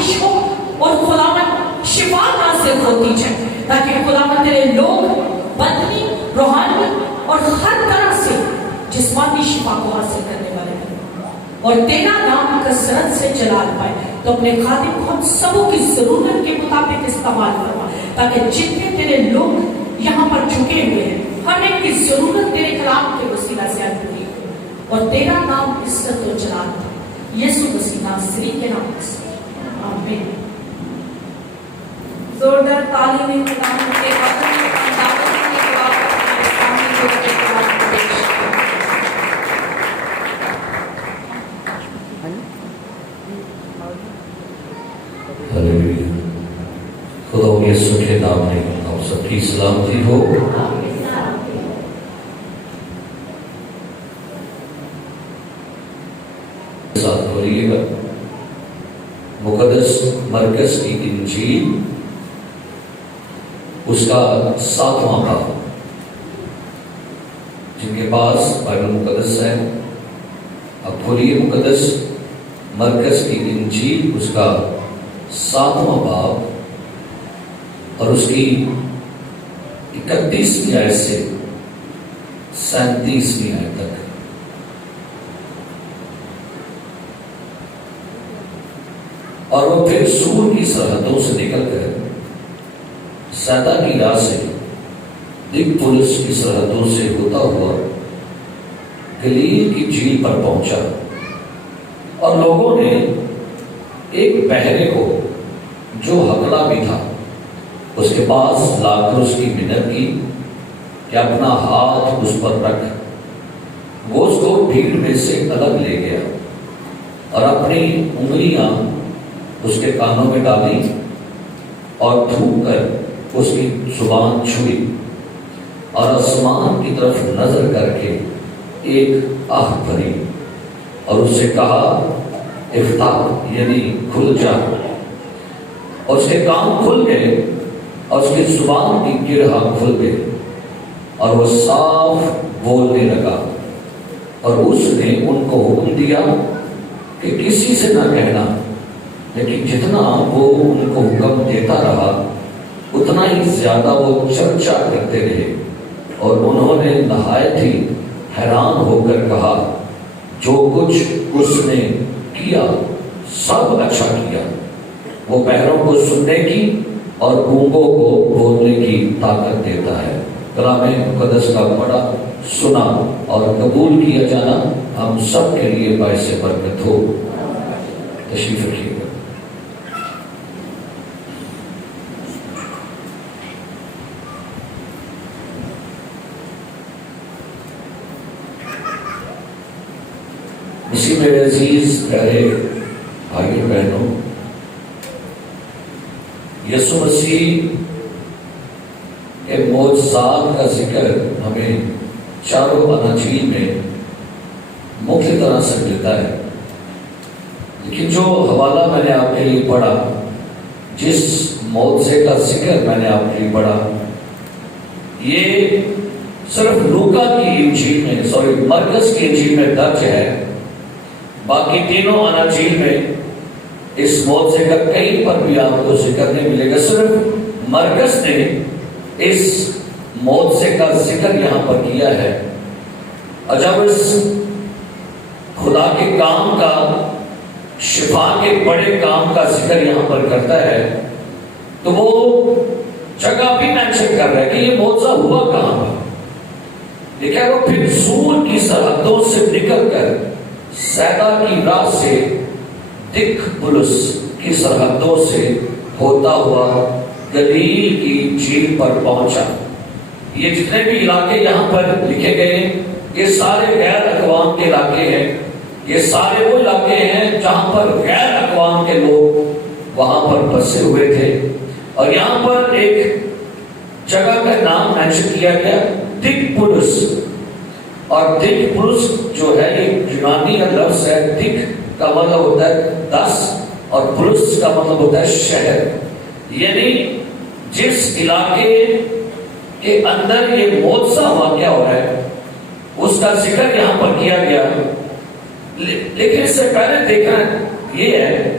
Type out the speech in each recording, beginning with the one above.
بارش ہو اور خداوند شفا نازل ہوتی جائے، تاکہ خداوند تیرے لوگ بدنی، روحانی اور ہر طرح سے جسمانی شفا کو حاصل کرنے والے ہیں اور تیرا نام کثرت سے جلال پائے۔ تو اپنے خادم کو ہم سبوں کی ضرورت کے مطابق استعمال کروا، تاکہ جتنے تیرے لوگ یہاں پر جھکے ہوئے ہیں ہر ایک کی ضرورت تیرے کلام کے وسیلہ سے پوری ہو اور تیرا نام عزت و جلال پائے۔ یسوع مسیح ناصری کے نام سے آمین۔ زوردار تعلیم خدا کے وطن کے دعوت کے جواب ہمارے سامنے جو کے جواب پیش ہلیلویا۔ خدا یسوع کے نام میں آپ سب کی سلامتی ہو۔ ساتھ پڑھیے گا مقدس مرکز کی انجیل اس کا 7واں باب۔ جن کے پاس بائبل مقدس ہے اب کھولیے مقدس مرکز کی انجیل اس کا 7واں باب اور اس کی 31ویں آیت سے 37ویں آیت تک۔ اور وہ پھر سور کی سرحدوں سے نکل کر سیدا کی راہ سے دکپولس کی سرحدوں سے ہوتا ہوا گلیل کی جھیل پر پہنچا، اور لوگوں نے ایک بہرے کو جو ہکڑا بھی تھا اس کے پاس لا کر اس کی منت کی کہ اپنا ہاتھ اس پر رکھ۔ وہ اس کو بھیڑ میں سے الگ لے گیا اور اپنی انگلیاں اس کے کانوں میں ڈالی اور تھوک کر اس کی زبان چھوئی اور آسمان کی طرف نظر کر کے ایک آہ بھری اور اس سے کہا افتح، یعنی کھل جا۔ اور اس کے کان کھل گئے اور اس کی زبان کی گرہ کھل گئے اور وہ صاف بولنے لگا۔ اور اس نے ان کو حکم دیا کہ کسی سے نہ کہنا، لیکن جتنا وہ ان کو حکم دیتا رہا اتنا ہی زیادہ وہ چرچا کرتے رہے، اور انہوں نے نہایت ہی حیران ہو کر کہا جو کچھ اس نے کیا سب اچھا کیا۔ وہ بہروں کو سننے کی اور گونگوں کو بولنے کی طاقت دیتا ہے۔ کلام مقدس کا پڑھا، سنا اور قبول کیا جانا ہم سب کے لیے باعث برکت ہو۔ تشریف رکھیے گا۔ اسی میرے عزیز پیارے بھائی بہنوں، یسوع مسیح کے معجزات کا ذکر ہمیں چاروں اناجیل میں مختلف طرح سے ملتا ہے، لیکن جو حوالہ میں نے آپ کے لیے پڑھا، جس معجزے کا ذکر میں نے آپ کے لیے پڑھا، یہ صرف لوکا کی انجیل میں مرکز کی انجیل میں درج ہے۔ باقی تینوں اناجیل میں اس معجزے کا کہیں پر بھی آپ کو ذکر نہیں ملے گا، صرف مرکز نے اس معجزے کا ذکر یہاں پر کیا ہے۔ اور جب اس خدا کے کام کا، شفا کے بڑے کام کا ذکر یہاں پر کرتا ہے تو وہ جگہ بھی مینشن کر رہا ہے کہ یہ معجزہ ہوا کہاں پر۔ دیکھیں وہ پھر سور کی سرحدوں سے نکل کر سیدا کی راہ سے دکپولس کی سرحدوں سے ہوتا ہوا گلیل کی جھیل پر پہنچا۔ یہ جتنے بھی علاقے یہاں پر لکھے گئے ہیں یہ سارے غیر اقوام کے علاقے ہیں، یہ سارے وہ علاقے ہیں جہاں پر غیر اقوام کے لوگ وہاں پر بسے ہوئے تھے۔ اور یہاں پر ایک جگہ کا نام مینشن کیا گیا دکپولس، اور دکپولس جو ہے یہ یونانی کا لفظ ہے۔ دک کا مطلب ہوتا ہے 10 اور پولس کا مطلب ہوتا ہے شہر، یعنی جس علاقے کے اندر یہ معجزہ واقعہ ہو رہا ہے اس کا ذکر یہاں پر کیا گیا۔ لیکن اس سے پہلے دیکھنا یہ ہے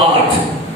8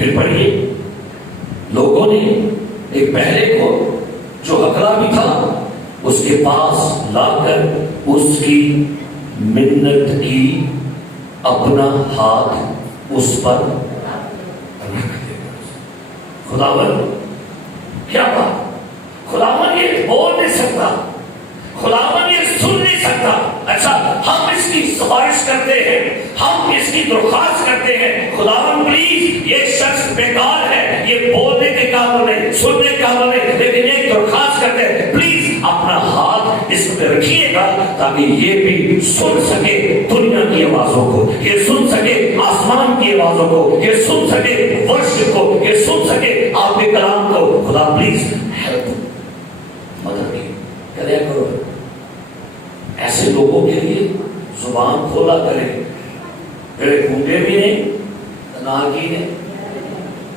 پھر پڑھیے، لوگوں نے ایک بہرے کو جو ہکلا بھی تھا اس کے پاس لا کر اس کی منت کی، اپنا ہاتھ اس پر رکھ دے۔ خداوند کیا بات، خداوند یہ بول نہیں سکتا، خداوند یہ سن نہیں سکتا، اچھا ہم اس کی سفارش کرتے ہیں، ہم اس کی درخواست کرتے ہیں، خداوند پلیز یہ شخص بیکار ہے، یہ بولنے کے قابل نہیں، سننے کے قابل نہیں، لیکن ایک درخواست کرتے ہیں پلیز اپنا ہاتھ اس پہ رکھیے گا تاکہ یہ بھی سن سکے دنیا کی آوازوں کو، یہ سن سکے آسمان کی آوازوں کو، یہ سن سکے ورشپ کو، یہ سن سکے آپ کے کلام کو۔ خدا پلیز ہیلپ، مدد کریا کرو، ایسے لوگوں کے لیے زبان کھولا کرے، جو گونگے بھی نہیں، ناگی ہیں،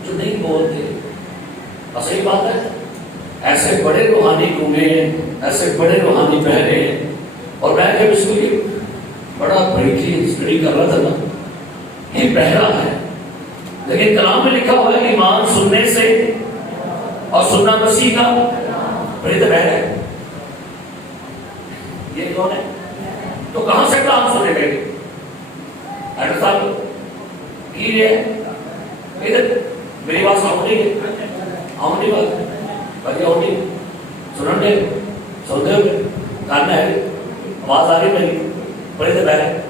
جو نہیں بولتے۔ صحیح بات ہے، ایسے بڑے روحانی گونگے ہیں، ایسے بڑے روحانی بہرے ہیں، اور میں جب اس کو یہ بڑا بریکلی اسٹڈی کر رہا تھا نا، یہ بہرا ہے، لیکن کلام میں لکھا ہوا ہے ایمان سننے سے اور سننا مسیح کا، بڑے تو بہر ہے، یہ کون ہے؟ تو کہاں سے کلام سنے گئے؟ ڈاکٹر صاحب کی ہے ادھر میری بات سمجھ نہیں بات بھائی اور نہیں سنن دے سنتے ہوئے کرنا ہے، آواز آ رہی میری، بڑے تو بہر ہے،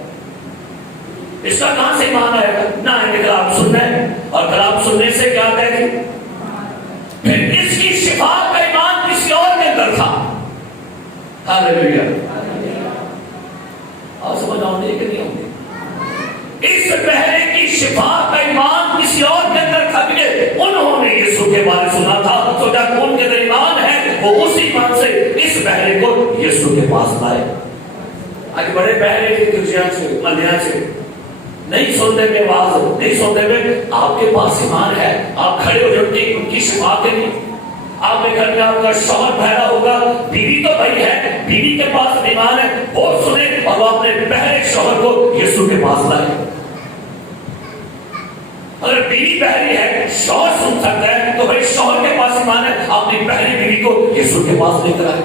اس کا کہاں سے ایمان آئے گا؟ نہ ہے کہ کلام سننا ہے، اور کلام سننے سے کیا آتا ہے؟ پھر اس کی شفا کا ایمان کسی اور کے اندر تھا۔ ہاللیلویا، آپ سمجھ آؤں گے کہ نہیں آؤں گے؟ اس بہرے کی شفا کا ایمان کسی اور کے اندر تھا، کیونکہ انہوں نے یسوع کے بارے سنا تھا، تو جب ان کے اندر ایمان ہے وہ اسی ایمان سے اس بہرے کو یسوع کے پاس لائے۔ آج بڑے بہرے کے تجیاں سے ملیاں سے نہیں سنتے میں آواز، نہیں سنتے میں آپ کے پاس ایمان ہے، آپ کھڑے ہو جاتے ان کی شفا کے لیے۔ آپ کے گھر میں آپ کا شوہر بہرا ہوگا، بیوی تو بھائی ہے، بیوی کے پاس ایمان ہے، وہ سنے اور وہ اپنے بہرے شوہر کو یسوع کے پاس لائے۔ اگر بیوی بہری ہے، شوہر سن سکتا ہے، تو بھائی شوہر کے پاس ایمان ہے، اپنی بہری بیوی کو یسوع کے پاس لے کر آئے۔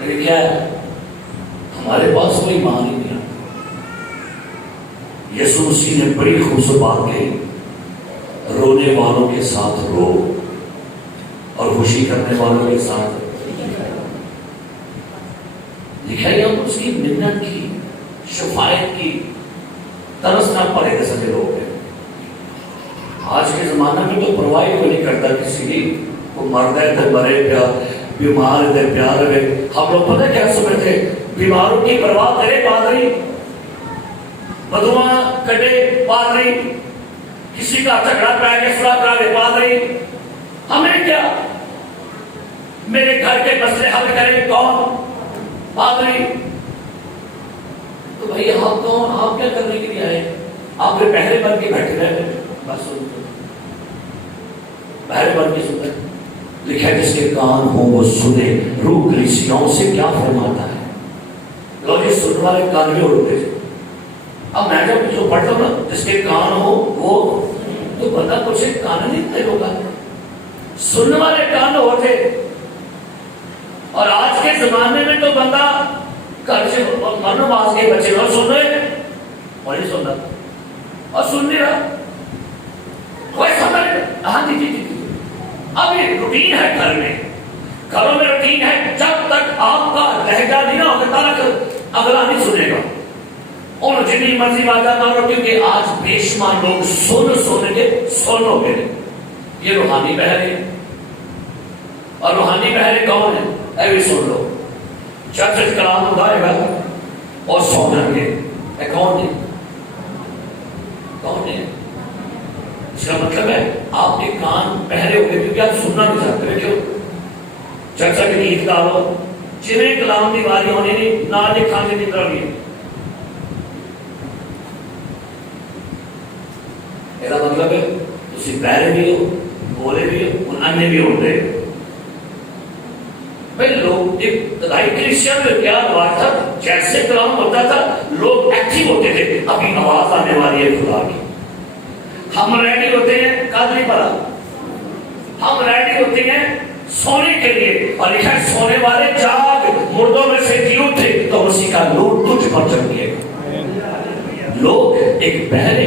لیکن کیا ہے، ہمارے پاس کوئی ایمان ہی نہیں آتا۔ یسوع مسیح نے بڑی خوبصورت بات کہی، رونے والوں کے ساتھ رو اور خوشی کرنے والوں کے ساتھ لکھا ہے، ہم اس کی منت کی، شفاعت کی، ترس نہ پڑے گا سبھی لوگ ہیں۔ آج کے زمانہ میں تو پرواہ کوئی نہیں کرتا کسی کی، وہ مرد ہے تو مرے پیا، بیمار ہے تو پیار ہے۔ ہم لوگ پتہ کیا سمجھتے ہیں، بیماروں کی پرواہ کرے پادری، بدعا کٹے پادری، کسی کا جھگڑا پہ کے صلاح کرا دے پادری، ہمیں کیا، میرے گھر کے مسئلے حل کرے کون؟ پادری۔ تو بھائی آپ کون، آپ کیا کرنے کے لیے آئے؟ آپ پھر بہرے بن کے بیٹھے رہے، بس سنتے بہرے بن کے سنتے۔ لکھا ہے جس کے کان ہوں وہ سنے، روح کلیسیاؤں سے کیا فرماتا ہے۔ لوگ یہ سننے والے کان بھی اڑتے تھے۔ اب میں جب جو پڑھتا ہوں نا، جس کے کان ہو وہ، تو بندہ کچھ کان نہیں تھے ہوگا، سننے والے کان ہوتے۔ اور آج کے زمانے میں تو بندہ گھر سے مرن باز کے بچے اور سن رہے اور نہیں سن رہا اور سن نہیں رہا، کوئی سمجھ ہاں جی جی جی۔ اب یہ روٹین ہے گھر میں، گھروں میں روٹین ہے، جب تک آپ کا لہجہ نہیں نہ ہوگا تک اگلا نہیں سنے گا، اور جتنی مرضی باتیں مارو، کیونکہ آج بے شمار لوگ سن کے سن ہو گئے۔ یہ روحانی بہرے، اور روحانی بہرے کون ہیں؟ اے بھی سن لو، چرچ کلام اٹھائے گا اور سو جائیں گے، اے کون ہے؟ کون ہے؟ اس کا مطلب ہے آپ کے کان بہرے ہو گئے، کیونکہ آپ سننا نہیں چاہتے۔ کیوں؟ چرچا کی عید دارو جنہیں کلام کی باری ہونی نہیں، نہ کھانے کی طرح نہیں۔ میرا مطلب ہے تسی بہرے بھی ہو، بولے بھی ہو، انہیں بھی ہوتے۔ بھائی لوگ ابتدائی کریسچن میں کیا بات تھا، جیسے کلام ہوتا تھا لوگ ایکٹیو ہوتے تھے، ابھی آواز آنے والی ہے خدا کی، ہم ریڈی ہوتے ہیں کل نہیں پڑا، ہم ریڈی ہوتے ہیں سونے کے لیے، اور لکھا ہے سونے والے جاگ، مردوں میں سے جی اٹھے تو اسی کا نور تجھ پر چمکے گا۔ لوگ ایک بہرے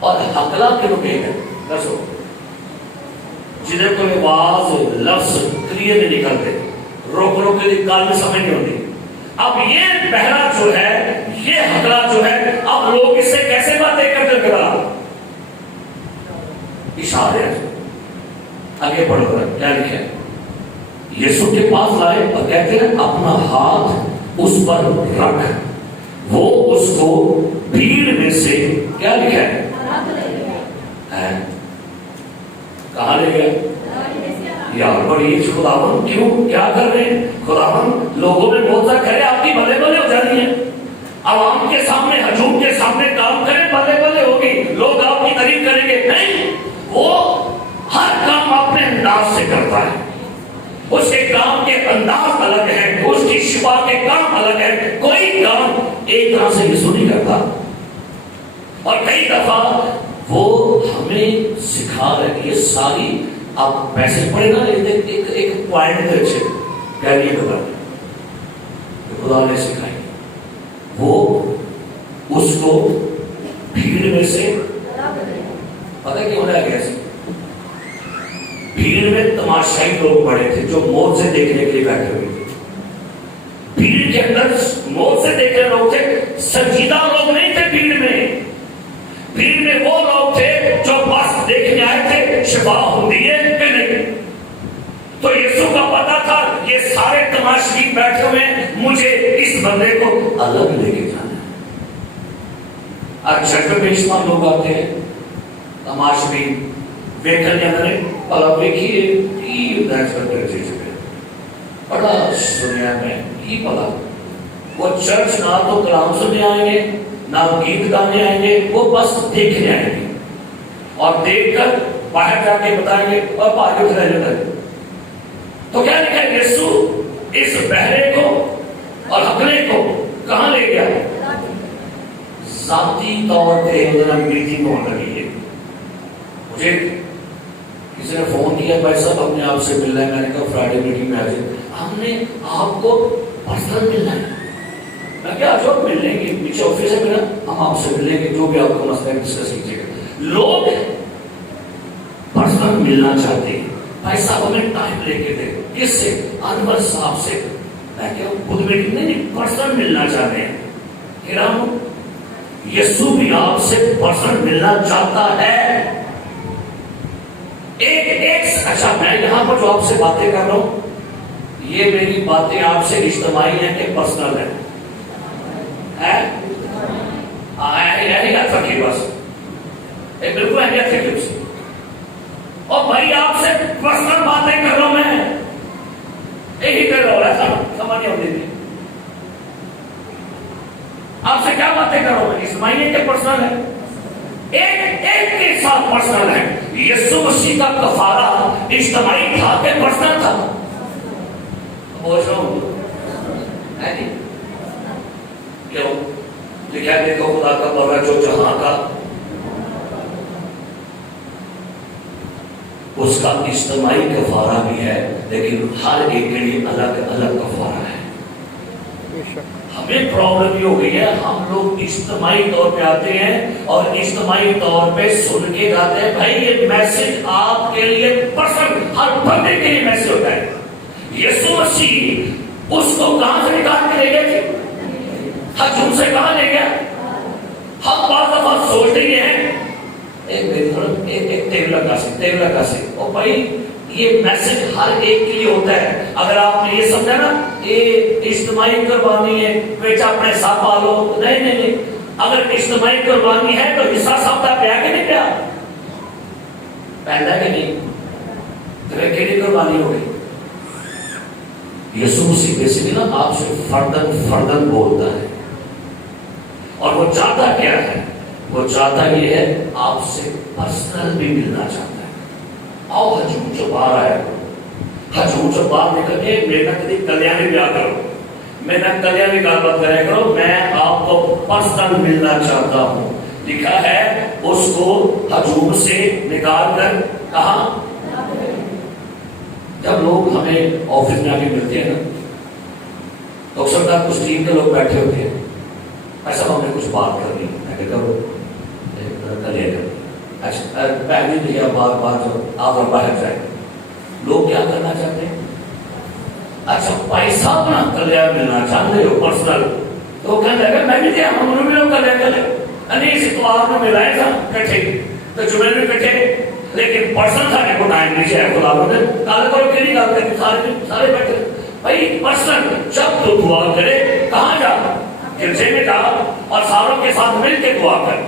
اور حقلا کے لوگ ہیں، دسو جنہیں کوئی آواز لفظ کلیئر نہیں نکلتے، روک روک کے کال میں سمجھ نہیں ہوتی۔ اب یہ بہرا جو ہے، یہ حقلا جو ہے، اب لوگ اس سے کیسے باتیں کرتے کرا؟ اشارے آگے بڑھ کر کیا لکھا ہے؟ یسوع کے پاس آئے اور کہتے ہیں اپنا ہاتھ اس پر رکھ، وہ اس کو بھیڑ میں سے کیا لکھا ہے؟ کہاں لے گیا؟ یار بڑی خداوند کیوں کیا کر رہے ہیں؟ خداوند لوگوں میں بہت سا کرے، آپ کی بھلے بھلے ہو جانی ہے، عوام کے سامنے ہجوم کے سامنے کام کریں بھلے بھلے ہوگی، لوگ آپ کی تعریف کریں گے، نہیں، وہ ہر کام اپنے انداز سے کرتا ہے، اس کے کام کے انداز الگ ہے، اس کی شفا کے کام الگ ہے، کوئی کام ایک طرح سے یسوع نہیں کرتا۔ اور کئی دفعہ وہ ہمیں سکھا رہے، یہ ساری آپ پیسے پڑے نا، ایک پوائنٹ کے اچھے کیا نہیں بتا خدا نے سکھائی، وہ اس کو بھیڑ میں سے پتہ کیوں ہو گیا سی؟ بھیڑ میں تماشائی لوگ بڑے تھے جو موت سے دیکھنے کے لیے بیٹھے ہوئے تھے، بھیڑ کے اندر موت سے دیکھنے لوگ تھے، سنجیدہ لوگ نہیں تھے بھیڑ میں وہ لوگ تھے جو بس دیکھنے آئے تھے شفا ہوتی ہے کہ نہیں۔ تو یسوع کا پتا تھا یہ سارے تماشائی بیٹھے ہوئے ہیں، مجھے اس بندے کو الگ لے کے جانا ہے۔ اب چرچ میں بے شمار لوگ آتے ہیں، تماشائی ویکن اندر پلا ویکھیے کی داس کر چیز پہ بڑا سنیا میں کی پلا، وہ چرچ نہ تو کلام سننے آئیں گے نہ گیت گانے آئیں گے، وہ بس دیکھنے آئیں گے، اور دیکھ کر باہر جا کے بتائیں گے اور آگے چلے جاتا ہے۔ تو کیا لکھا ہے؟ یسوع اس بہرے کو اور حقلے کو کہاں لے گیا؟ ذاتی طور پہ میٹنگ ہونے لگی ہے۔ مجھے کسی نے فون کیا، بھائی صاحب اپنے آپ سے ملنا ہے، میں نے کہا فرائیڈے میٹنگ میں آ جائے، ہم نے آپ کو پرسنل ملنا ہے۔ میں کیا جو مل لیں گے، پیچھے آفس ہے میرا، ہم آپ سے ملیں گے، جو بھی آپ کو مسئلہ ہے ڈسکس کیجیے گا۔ لوگ پرسنل ملنا چاہتے ہیں، بھائی صاحب ہمیں ٹائم لے کے دے، کس سے؟ انور صاحب سے۔ میں کیا خود میٹنگ نہیں، پرسنل ملنا چاہتے ہیں۔ کرام یسوع بھی آپ سے پرسنل ملنا چاہتا ہے۔ اچھا میں یہاں پر جو آپ سے باتیں کر رہا ہوں، یہ میری باتیں آپ سے اجتماعی ہیں کہ پرسنل ہے؟ بالکل اہمیت ہے کہ اور بھائی آپ سے پرسنل باتیں کر رہا ہوں، میں یہی کر رہا ہوں، سمجھ نہیں ہوتی تھی آپ سے کیا باتیں کر رہا ہوں، اجتماعی ہے کہ پرسنل ہے؟ ایک کے ساتھ پرسنل ہے۔ یسوع مسیح کا کفارہ اجتماعی تھا کہ پرسنل تھا؟ پوچھ رہا ہوں، کیوں لکھا دیکھو خدا کا بڑا جو جہاں کا اس کا اجتماعی کفارہ بھی ہے، لیکن ہر ایک کے لیے الگ الگ کفارہ ہے۔ ہمیں پرابلم یہ ہو گئی ہے، ہم لوگ اجتماعی طور پہ آتے ہیں اور اجتماعی طور پہ سن کے جاتے ہیں، بھائی یہ میسج آپ کے لیے پرسنل، ہر بندے کے لیے میسج ہوتا ہے۔ یسوع مسیح اس کو کہاں سے نکال کے لے گئے تھے؟ ہجوم سے کہاں لے گیا؟ ہم بعض دفعہ سوچتے ہیں ایک تیل لگا سے اور بھائی یہ میسج ہر ایک کے لیے ہوتا ہے۔ اگر آپ نے یہ سمجھا نا یہ اجتماعی قربانی ہے، بیٹا اپنے ساتھ پالو، نہیں، اگر اجتماعی قربانی ہے تو حصہ سب پیا کہ نہیں پیا؟ پہلا کہ نہیں؟ تمہیں کیڑی قربانی ہو گئی؟ یسوع مسیح بیسیکلی نا آپ سے فردن بولتا ہے، اور وہ چاہتا کیا ہے؟ وہ چاہتا یہ ہے آپ سے پرسنل بھی ملنا چاہتا ہے۔ آؤ ہجوم جو باہر آیا کرو، ہجوم جو باہر نکل کے میرے کدی کلیانی بھی آ کرو، میرا کلیانی گال بات کرے کرو، میں آپ کو پرسنل ملنا چاہتا ہوں۔ لکھا ہے اس کو ہجوم سے نکال کر کہاں. جب لوگ ہمیں آفس میں آ کے ملتے ہیں نا تو اکثر کا کچھ ٹیم کے لوگ بیٹھے ہوتے ہیں, ایسا ہم نے کچھ بات کرنی ہے کرو کریے گا. اچھا پہلے بھی بات جو آپ باہر جائیں, لوگ کیا کرنا چاہتے ہیں؟ اچھا پیسہ اپنا کلیہ ملنا چاہتے ہو پرسنل, تو کہنے لگا میں بھی دیا ہم بھی لوگ کلیہ کرے نہیں اس اتوار میں ملائے تھا کٹھے تو جمعے میں کٹھے, لیکن پرسنل تھا کہ کو ٹائم نہیں چاہے خدا نے کال کرو کہ نہیں کال کریں سارے بیٹھے بھائی پرسنل. جب تو دعا کرے کہاں جا, گرجے میں جا اور ساروں کے ساتھ مل کے دعا کر.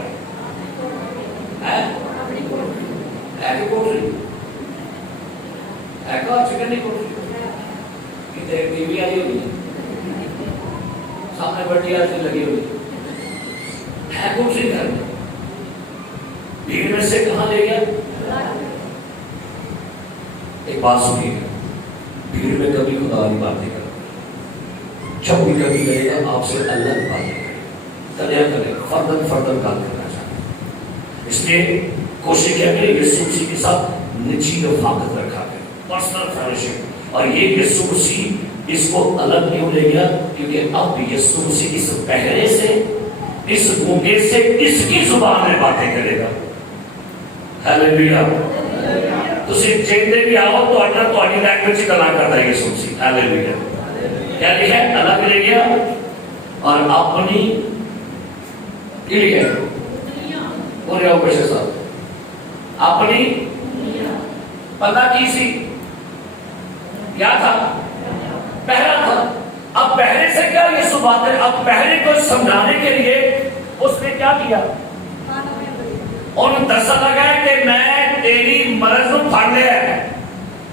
چکن نہیں کوٹری ٹی وی آئی ہوئی سامنے بڑی آتی لگی ہوئی ہے کوٹری گھر میں بھیڑ میں سے کہاں لے گیا. ایک بات سنیے گا, بھیڑ میں کبھی خدا کی بات نہیں کرتا, جب بھی کبھی کرے گا آپ سے اللہ کی بات کرے کرے فردن فردن کام کرنا چاہتے. اس لیے کوشش کیا کرے یسوع مسیح کے ساتھ نجی رفاقت رکھا کرے, پرسنل فیلوشپ. اور یہ یسوع مسیح اس کو الگ کیوں لے گیا, کیونکہ اب یسوع مسیح اس بہرے سے اس گونگے سے اس کی زبان میں باتیں کرے گا. ہیلیلویا. تسی چیندے بھی آؤ تو اٹھا تو اٹھی لینگویج ہی کلا کرتا ہے یسوع مسیح. ہیلیلویا. کیا لکھا ہے؟ الگ لے گیا اور اپنی کیا لکھا ہے؟ بولے آؤ پیشے صاحب اپنی پتہ کی سی کیا تھا؟ پہلا تھا. اب پہلے سے کیا یسوع بات ہے, اب پہلے کو سمجھانے کے لیے اس نے کیا کیا, اور دسا لگا ہے کہ میں تیری مرض کو پھاڑ لیا ہے,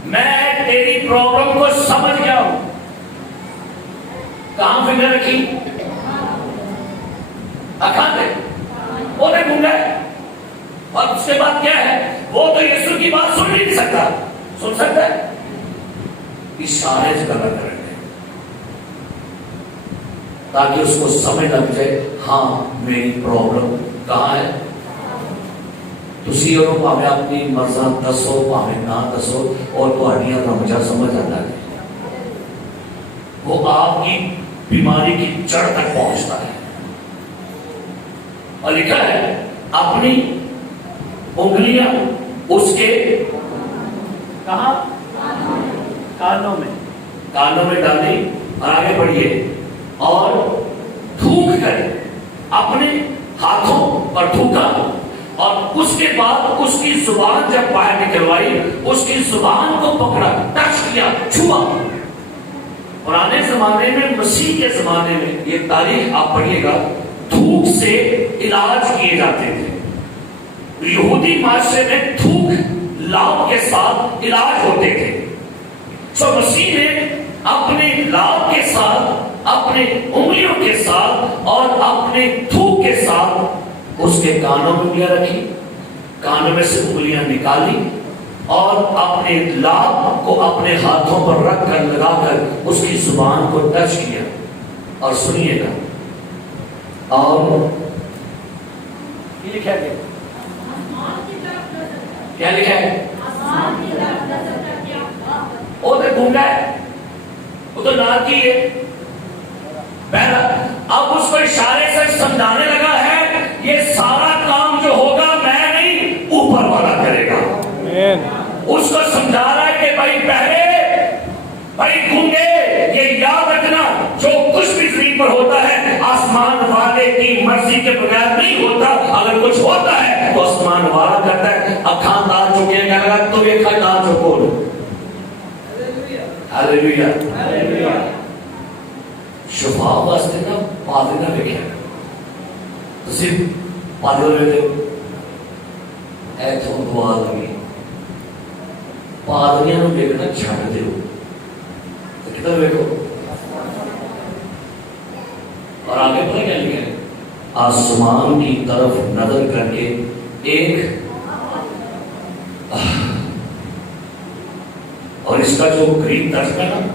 میں تیری پرابلم کو سمجھ گیا ہوں. کہاں فکر رکھی؟ اکھان دے وہ نے ڈھونڈا ہے. اور اس کے بعد کیا ہے, وہ تو یسوع کی بات سن نہیں سکتا, سن سکتا ہے اشارے سے غلط کریں گے تاکہ اس کو سمجھ لگ جائے ہاں میری پرابلم کہاں ہے. تسی اور پاویں اپنی مرضاں دسو پاویں نہ دسو اور تہاڈیاں رمجاں سمجھ آتا ہے, وہ آپ کی بیماری کی جڑ تک پہنچتا ہے. اور لکھا ہے اپنی انگلیاں اس کے کہاں کانوں میں ڈالی. اور آگے بڑھیے اور تھوک کر اپنے ہاتھوں پر تھوکا, اور اس کے بعد اس کی زبان جب باہر نکلوائی اس کی زبان کو پکڑا, ٹچ کیا, چھوا. پرانے زمانے میں مسیح کے زمانے میں یہ تاریخ آپ پڑھیے گا, تھوک سے علاج کیے جاتے تھے. یہودی معاشرے میں تھوک لاب کے ساتھ علاج ہوتے تھے. سو مسیح نے اپنے لاب کے ساتھ, اپنے انگلیوں کے ساتھ اور اپنے تھوک کے ساتھ اس کے کانوں میں انگلیاں رکھی, کانوں میں سے انگلیاں نکالی اور اپنے لاب کو اپنے ہاتھوں پر رکھ کر لگا کر اس کی زبان کو ٹچ کیا. اور سنیے گا, اور یہ لکھا ہے کیا لکھا ہے, وہ تو گونگا ہے, وہ تو نہ کی ہے. پہلا اب اس کو اشارے سے سمجھانے لگا ہے یہ سارا کام جو ہوگا میں نہیں اوپر والا کرے گا. اس کو سمجھا رہا ہے کہ بھائی پہلے بھائی گونگے یہ یاد رکھنا جو کچھ بھی زمین پر ہوتا ہے آسمان والے کی مرضی کے بغیر نہیں ہوتا. اگر کچھ ہوتا ہے تو آسمان والا کرتا ہے. اب کھان دار چکے گا تو یہ کھان دار چکو. ہیلیلویا. شفا واسطے نا پادری نہ دیکھا تسی پادری دے ایتھوں دعا لگی پادریاں نو دیکھنا چھڈ دیو. کدھر دیکھو اور آگے پتہ کیا لکھا ہے, آسمان کی طرف نظر کر کے ایک, اور اس کا جو گریک ترجمہ ہے نا,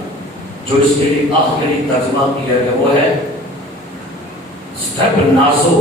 جو اس کے لیے آخری ترجمہ کیا گیا وہ ہے سٹیپ ناسو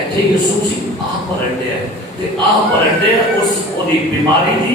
ਇੱਥੇ ਯਿਸੂ ਸੀ ਆਹ ਭਰਨ ਡਿਆ ਤੇ ਆਹ ਭਰਨ ਡਿਆ ਉਸ ਉਹਦੀ ਬਿਮਾਰੀ ਦੀ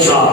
4,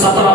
17,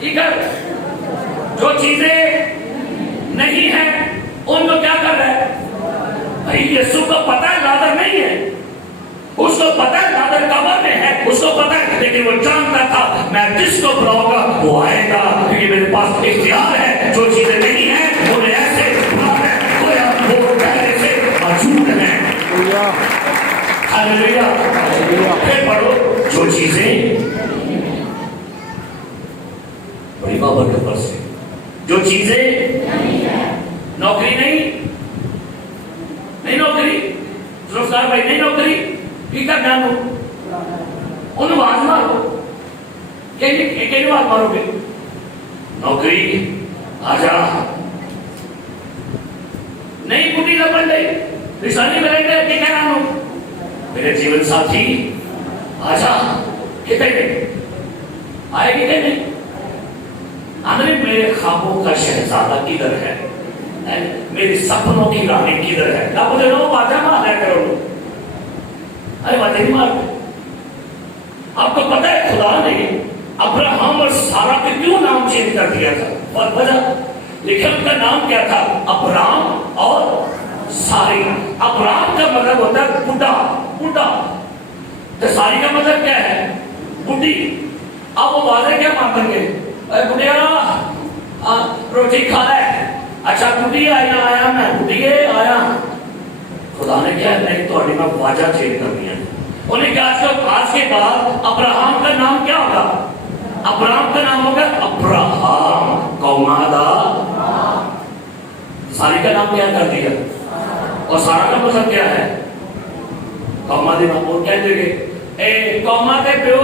ٹھیک ہے؟ جو چیزیں نہیں ہیں ان کو کیا کر رہے ہیں؟ بھائی یسوع کو پتا ہے لازر نہیں ہے، اس کو پتا ہے لازر قبر میں ہے، اس کو پتا ہے، لیکن وہ جانتا تھا میں جس کو بلاؤں گا وہ آئے گا، کیونکہ میرے پاس اختیار ہے، جو چیزیں نہیں ہیں انہیں ایسے بلا ہے گویا وہ پہلے سے موجود ہیں۔ ہاللیلویا۔ پھر پڑھو جو چیزیں بڑی بابر کے پر سے، جو چیزیں نوکری نہیں نوکری، روزگار بھائی نہیں نوکری، ٹھیک ہے جانو انہوں آج مارو، کہ بات مارو گے؟ نوکری آجا نہیں بڑی لبن لے رسانی میں رہتے ہیں، کہہ رہا ہوں میرے جیون ساتھی آجا، کہتے ہیں آئے گی کہ نہیں؟ آنے میرے خوابوں کا شہزادہ کدھر ہے، میری سپنوں کی رانی کدھر ہے؟ آپ مجھے لوگ واجہ مار رہے کرو، ارے واجہ نہیں مار رہے۔ آپ کو پتہ ہے خدا نے ابراہم اور سارہ کے کیوں نام چینج کر دیا تھا؟ اور وجہ لیکن ان کا نام کیا تھا؟ ابرام اور ساری۔ ابرام کا مطلب ہوتا ہے بڈھا، بڈھا، تو ساری کا مطلب کیا ہے؟ بڈھی۔ اب وہ واضح کیا مانتے گے؟ اے بڈھیا روٹی کھا لے، اچھا بڈھی آیا میں بڈھیے آیا۔ خدا نے کیا نہیں تو میں واجہ چینج کرنی ہے، انہیں کہا آج کے بعد ابراہم کا نام کیا ہوگا؟ ابراہم کا نام ہوگا ابراہم قومادہ۔ ساری کا نام کیا کر دیا؟ اور سارا کا مطلب کیا ہے؟ قومادی ماں۔ وہ کہتے گے اے قومادے پیو،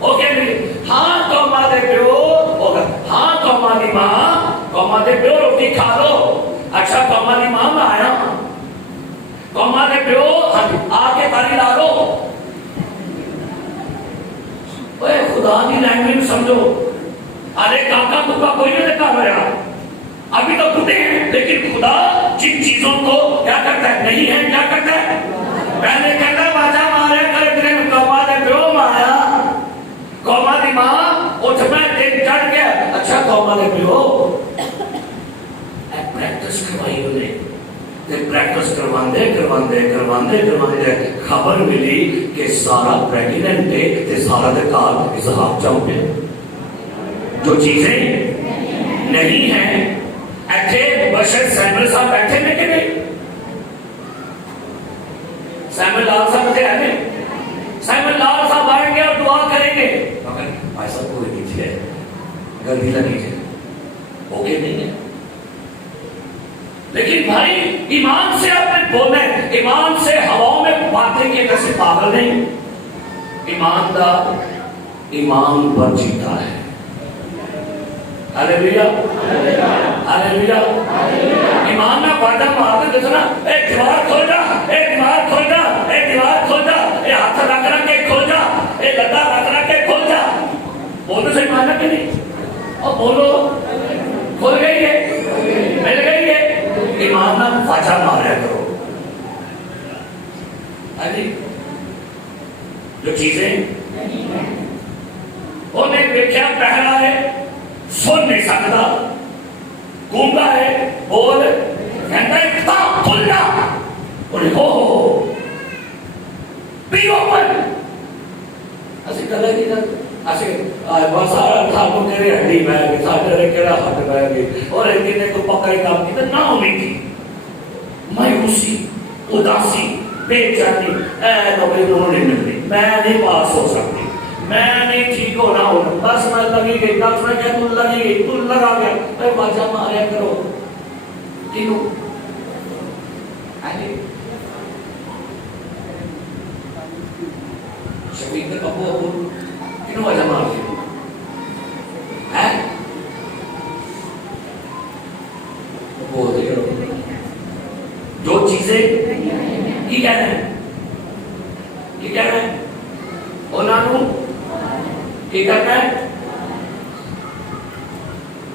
وہ کہتے گے ہاں قومادے پیو ہوگا، ہاں قومادی ماں، قومادے پیو روٹی کھا لو، اچھا قومادی ماں میں آیا، قومادے پیو آ کے تاری لا لو۔ اے خدا کی لینگویج سمجھو، ارے کاکا تو کوئی نہیں دیکھا ہوا، ابھی تو بڈھے ہیں، لیکن خدا جن چیزوں کو کیا کرتا ہے نہیں ہے کیا کرتا ہے؟ پہلے کہتا ہے واجہ مارے کر دے قومادے پیو مایا، قومادی ماں اٹھ میں دن چڑھ گیا، اچھا قومادے پیو پریکٹس کروائی انہیں، پریکٹس کرواندے خبر ملی کہ سارا پریگننٹ ہے، سارا دے کار اظہار چاہوں گے۔ جو چیزیں نہیں ہیں ایتھے بشر سیمل صاحب بیٹھے میں کہ نہیں؟ سیمل لال صاحب تھے ہیں، سیمل لال صاحب آئیں گے اور دعا کریں گے، مگر بھائی صاحب کوئی نیچے ہے، گردی لگی ہے، اوکے نہیں ہے۔ لیکن بھائی ایمان سے آپ نے بولنا ہے، ایمان سے ہواؤں میں باتیں کی وجہ سے پاگل نہیں، ایماندار ایمان پر جیتا ہے۔ ہاللیلویا، ہاللیلویا۔ ایمان نہ وعدہ مارتے جتنا اے دیوار کھول جا، اے دیوار کھول جا، اے دیوار کھول جا، اے ہاتھ رکھ کے کھول جا، اے لتا رکھ کے کھول جا، بولنے سے ایمان نہ کہ نہیں؟ اور بولو کھول گئی ہے، مل گئی ہے، ایمان نہ واجہ ماریا کرو۔ جو چیزیں انہیں دیکھا پہلا ہے سن نہیں سکتا، گونگا ہے بول کہتا ہے کتاب کھل جا، انہیں ہو بی اوپن، ایسے کہا کہ ایسے بہت سارا تھا کو تیرے ہڈی میں گئی، سارے کہڑا ہٹ میں گئی، اور ایک نے کو پکڑے کام کی تو نہ ہوئی تھی، مایوسی، اداسی، بے چینی، اے نوکری انہوں نے ملنی، میں نہیں پاس ہو سکتی، میں نہیں ٹھیک ہونا ہونا، بس میں لگی گئی، دس میں کہہ تو لگی گئی، تو لگا گیا، اے واجہ ماریا کرو، کیوں؟ شفیق نے ابو کیوں واجہ مار دیا؟ جو چیزیں کی کہہ رہے ہیں، کی کہہ رہے ہیں انہوں کی کرنا ہے۔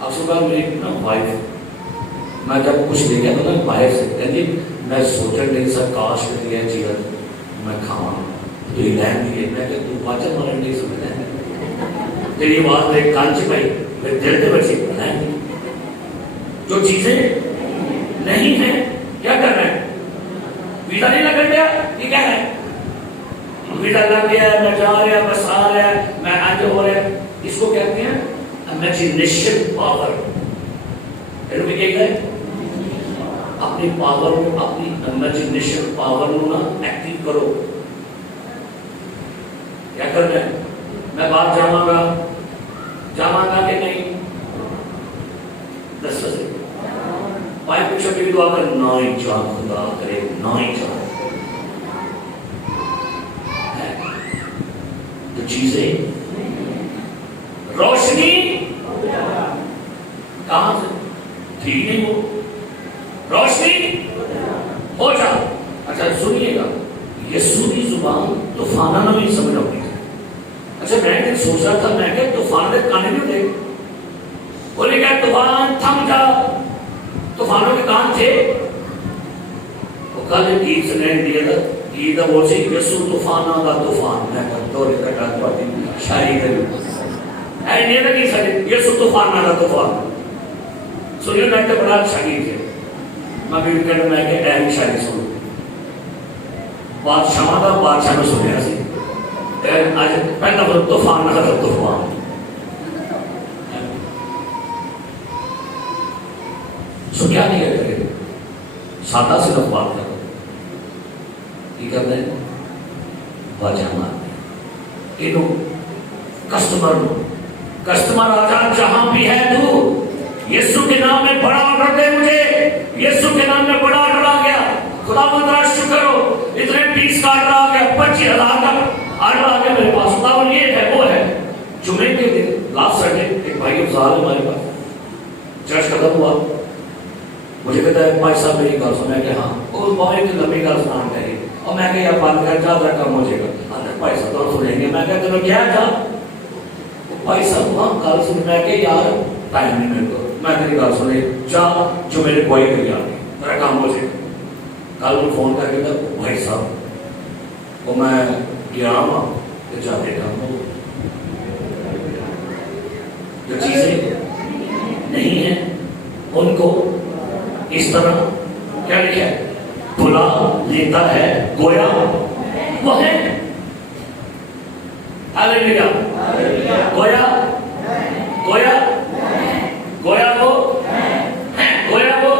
اب صبح میری وائف میں جب کچھ لے گیا تو میں باہر سے کہتی میں سوچا نہیں سر کاش کر دیا چیز میں کھاؤں تو یہ لین دیے میں کہ تو واجہ مارن نہیں سمجھتا ہے تیری بات میرے کان سے پائی میرے دل کے بچے بنائیں گے جو چیزیں نہیں ہیں کیا کر رہے ہیں ویزا نہیں لگ گیا یہ کیا ہے ویزا لگ گیا میں جا رہا بس آ رہا میں آج ہو رہا اس کو کہتے ہیں امیجنیشن پاور کیا ہے اپنی پاور کو اپنی امیجنیشن پاور کو نا ایکٹیو کرو کیا کر رہے ہیں میں بات جاواں گا کہ نہیں 10 بجے پائے پوچھو کہ دعا کر نہ ہی جان خدا کرے نہ ہی جان تو چیزیں روشنی کہاں سے تھی نہیں وہ روشنی ہو جا اچھا سنیے گا یسوع کی زبان طوفانہ نہ نہیں سمجھ آتی اچھا میں سوچ رہا تھا میں کہ طوفان کے کانے نہیں ہوتے بولے کیا طوفان تھم جا طوفانوں کے کان تھے وہ کل گیت سنے دیا تھا گیت بول سے یسوع طوفانوں کا طوفان میں دور کٹا پاتی شاعری کری اے نہیں لگی سارے یسوع طوفانوں کا طوفان سنیے میں تو بڑا اچھا گیت ہے میں بھی کہتا میں کہ اہم شاعری سنوں بادشاہ کا بادشاہ نے سنیا سی آج پہلا بول طوفان نہ کر طوفان سو کیا نہیں کرتے سادہ صرف بات کرو یہ کرتے ہیں واجہ مارتے انہوں کسٹمر آجا جہاں بھی ہے تو یسوع کے نام میں بڑا آرڈر دے مجھے یسوع کے نام میں بڑا آرڈر آ گیا خدا مندرہ شکر ہو اتنے 20 کا آرڈر آ گیا 25,000 کا آرڈر آ گیا میرے پاس خدا اور یہ ہے وہ ہے جمعے کے دن لاسٹ سنڈے ایک بھائی افضال ہے ہمارے پاس چرچ ختم ہوا مجھے کہتا ہے بھائی صاحب میری گل سن میں کہ ہاں اس بھائی کی لمبی گل سنان کہی اور میں کہ یار بند کر جا کم ہو جائے گا بھائی صاحب تو سنیں گے میں کہ تمہیں کیا تھا بھائی صاحب وہاں گل سن میں کہ یار ٹائم نہیں میرے کو میں تیری گل سنے جا جو میرے کوئی کری آ گئی میرا کام ہو جائے کل میں فون کر کے تھا بھائی صاحب وہ میں گیا ہوں کہ جا کے کام ہو جو چیزیں نہیں ہیں ان کو اس طرح کیا لکھا ہے بلا لیتا ہے گویا وہ ہے ہاللیلویا گویا گویا گویا وہ گویا وہ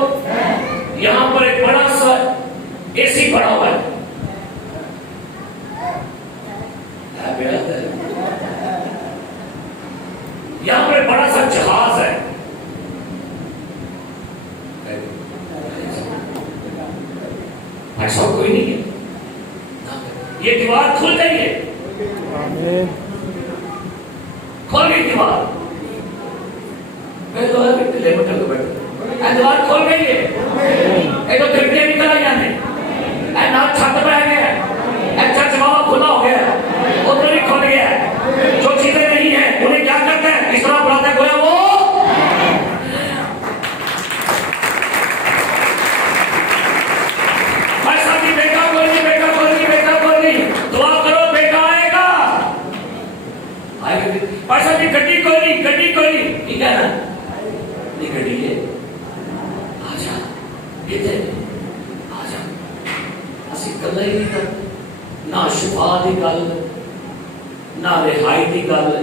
یہاں پر ایک بڑا سا اے سی پڑا ہوا ہے یہاں پر بڑا سا جہاز ہے ایسا کوئی نہیں ہے یہ دیوار کھل گئی ہے کھول گئی دیوار دیوار کھول گئی ہے تو کھڑکیاں نکل آئی ہمیں چھت پہ آ گیا چرچ بابا کھلا ہو گیا ادھر بھی کھل گیا جو چیزیں نہیں ہیں انہیں کیا کرتا ہے اس طرح بڑھاتا ہے گویا وہ پیسہ کی گڈی کوئی نہیں ٹھیک ہے نا نہیں گڈی ہے آجا ادھر آجا اسی گل ہی نہیں کر نہ شفا دی گل نہ رہائی دی گل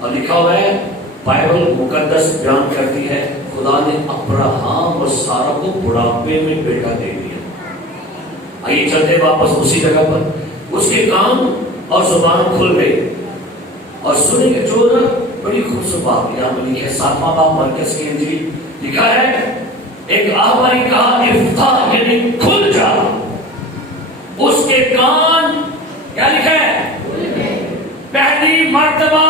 اور لکھا ہوا ہے بائبل مقدس بیان کرتی ہے خدا نے ابراہیم اور سارا کو بڑھاپے میں بیٹا دے دیا آئیے چلتے واپس اسی جگہ پر اس کے کام اور زبان کھل گئی اور سنیں گے جو نا بڑی خوبصورت بات یہاں پر لکھا ہے 7واں باب مرکز کی انجیل لکھا ہے ایک آواز کہا افتح یعنی کھل جا اس کے کان کیا لکھا ہے پہلی مرتبہ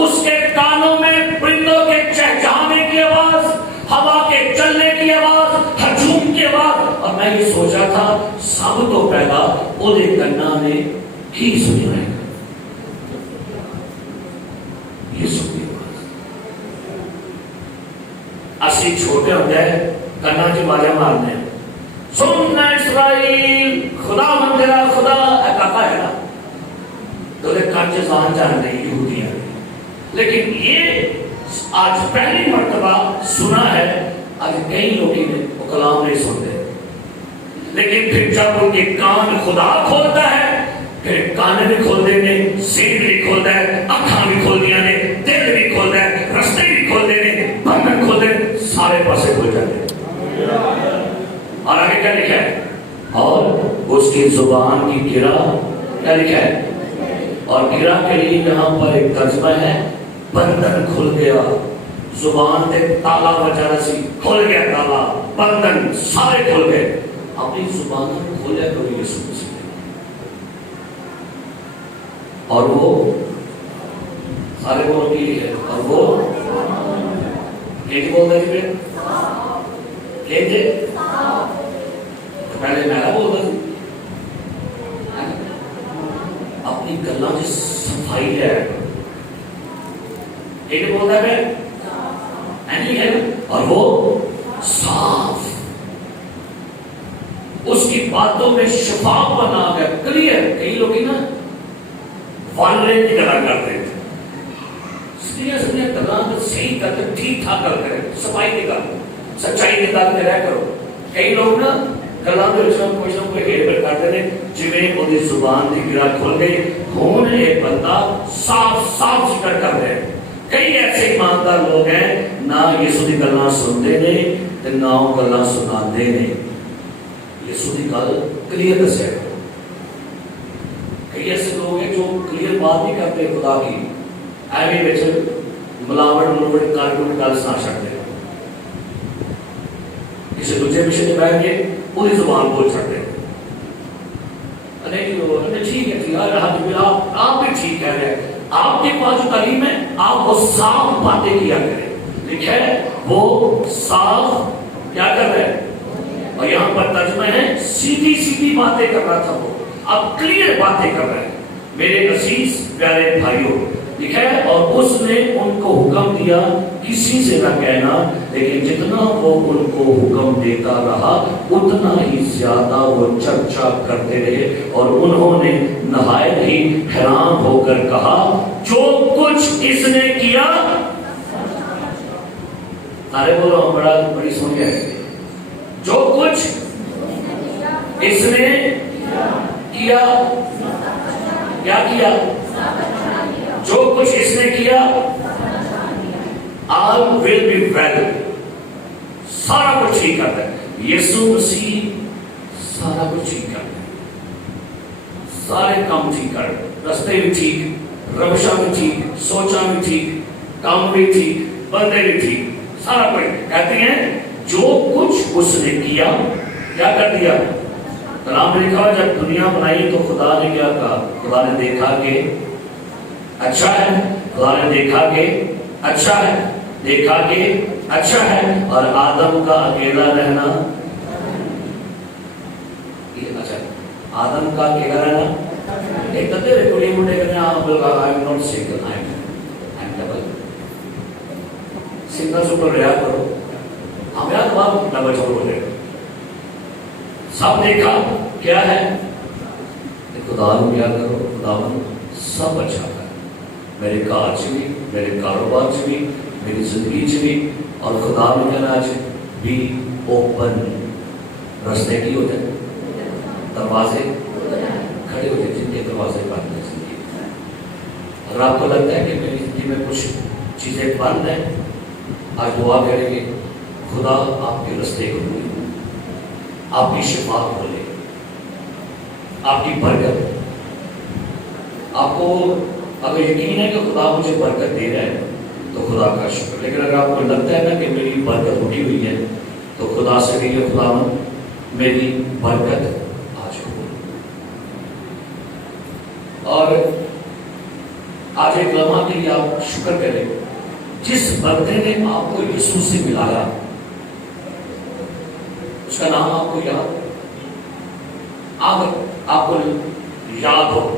اس کے کانوں میں پرندوں کے چہچہانے کی آواز ہوا کے چلنے کی آواز ہجوم کی آواز اور میں یہ سوچا تھا سب تو پہلا اودے کنا نے کی سنی ہے اسی چھوٹے ہوتے ہیں کنا کی باجہ مارنے سننا اسرائیل خدا مندرہ خدا کہا ہے نا تو دے کانچے زان جان رہی یہودیاں لیکن یہ آج پہلی مرتبہ سنا ہے. آج کئی لوگ وہ کلام نہیں سنتے، لیکن پھر جب ان کے کان خدا کھولتا ہے، پھر کان بھی کھول دیں گے، سین بھی کھول دیں، اکھاں بھی کھول دیا نے، دل بھی کھول دیں، رستے بھی کھول دیں، بندن کھول دیں، سارے پاسے کھول جاتے ہیں. اور آگے کیا لکھا ہے؟ اور اس کی زبان کی گرا کیا لکھا ہے؟ اور گرا کے لیے یہاں پر ایک ترجمہ ہے بندن کھل گیا. زبان تے تالا بچا سی، کھل گیا تالا، بندن سارے کھل گئے. اپنی زبان کھولیا کرو یسوع مسیح. اور وہ سارے بولو کی ہے، اور وہ یہ بولتا جی کہ پہلے میں بولتا تھی اپنی گلا کی صفائی ہے. یہ بولتا ہے ہے اور وہ صاف. اس کی باتوں میں شفاف بنا گیا، کلیئر. کئی لوگ نا والے کی گلا کرتے ہیں، صحیح کرتے، ٹھیک ٹھاک کرتے، صفائی کی گل، سچائی کی گل رہ کرو. کئی لوگ نا گلا کچھ نہ کوئی ہیڑ کرتے ہیں، جی وہ زبان کی گرا کھل گئی، ہوں یہ بندہ صاف صاف ذکر کر رہے ہیں. کئی ایسے ایماندار لوگ ہیں نہ یسوع کی گلاں سنتے نے تے نہ وہ گلاں سناتے نے. یسوع کی گل کلیئر دسیا. کئی ایسے لوگ ہیں جو کلیئر بات نہیں کرتے خدا کی، ایویں وچ ملاوٹ ملوٹ کر کے گل سنا چھڈتے ہیں. کسی دوسرے پیچھے سے بیٹھ کے پوری زبان بول چھڈتے ہیں. ٹھیک ہے یار، آپ بھی ٹھیک کہہ رہے ہیں. آپ کے پاس جو تعلیم ہے آپ وہ صاف باتیں کیا کریں. لکھا ہے وہ صاف کیا کر رہے ہیں، اور یہاں پر ترجمہ ہے سیدھی سیدھی باتیں کر رہا تھا. وہ اب کلیئر باتیں کر رہے ہیں. میرے عزیز پیارے بھائیوں، لکھا ہے اور اس نے ان کو حکم دیا کسی سے نہ کہنا، لیکن جتنا وہ ان کو حکم دیتا رہا اتنا ہی زیادہ وہ چرچا کرتے رہے. اور انہوں نے نہایت ہی حیران ہو کر کہا جو کچھ اس نے کیا. سارے بولو ہم بڑی سن گئے. جو کچھ اس نے کیا، کیا کیا؟ جو کچھ اس نے کیا all will be well. سارا کچھ ٹھیک کرتا ہے. یسوع مسیح سارا کچھ ٹھیک کرتا ہے، سارے کام ٹھیک کرتا ہے. رستے بھی ٹھیک، روشاں بھی ٹھیک، سوچاں بھی ٹھیک، کام بھی ٹھیک، بندے بھی ٹھیک، سارا کچھ. کہتے ہیں جو کچھ اس نے کیا، کیا کر دیا؟ کلام میں لکھا جب دنیا بنائی تو خدا نے کیا کہا؟ خدا نے دیکھا کہ اچھا ہے. خدا نے دیکھا کہ اچھا ہے، دیکھا کہ اچھا ہے. اور آدم کا اکیلا رہنا، اچھا آدم کا اکیلا رہنا. ایک کتے ریکوڑی منڈے کرنے آپ بلکہ I am not single, I am double. Single super رہا کرو، ہم یاد بات ڈبل چھوڑ بولے. سب دیکھا کیا ہے، خدا کو کیا کرو، خدا سب اچھا ہے. میرے کار چ بھی، میرے کاروبار چ بھی، میری زندگی چ بھی. اور خدا نے کہنا بھی اوپن. رستے کی ہوتے ہیں، دروازے کھڑے ہوتے ہیں، جن کے دروازے بند ہیں زندگی. اگر آپ کو لگتا ہے کہ میری زندگی میں کچھ چیزیں بند ہیں، آج دعا کریں گے خدا آپ کے رستے کو کھولے، آپ کی شفا کھولے، آپ کی برکت. آپ کو اگر یقین ہے کہ خدا مجھے برکت دے رہا ہے تو خدا کا شکر. لیکن اگر آپ کو لگتا ہے نا کہ میری برکت اٹھی ہوئی ہے تو خدا سے کہیے خدا میری برکت آج کھول. اور آج ایک لمحہ کے لیے آپ شکر کریں جس بندے نے آپ کو یسوع سے ملایا، اس کا نام آپ کو یاد، آپ کو یاد ہو.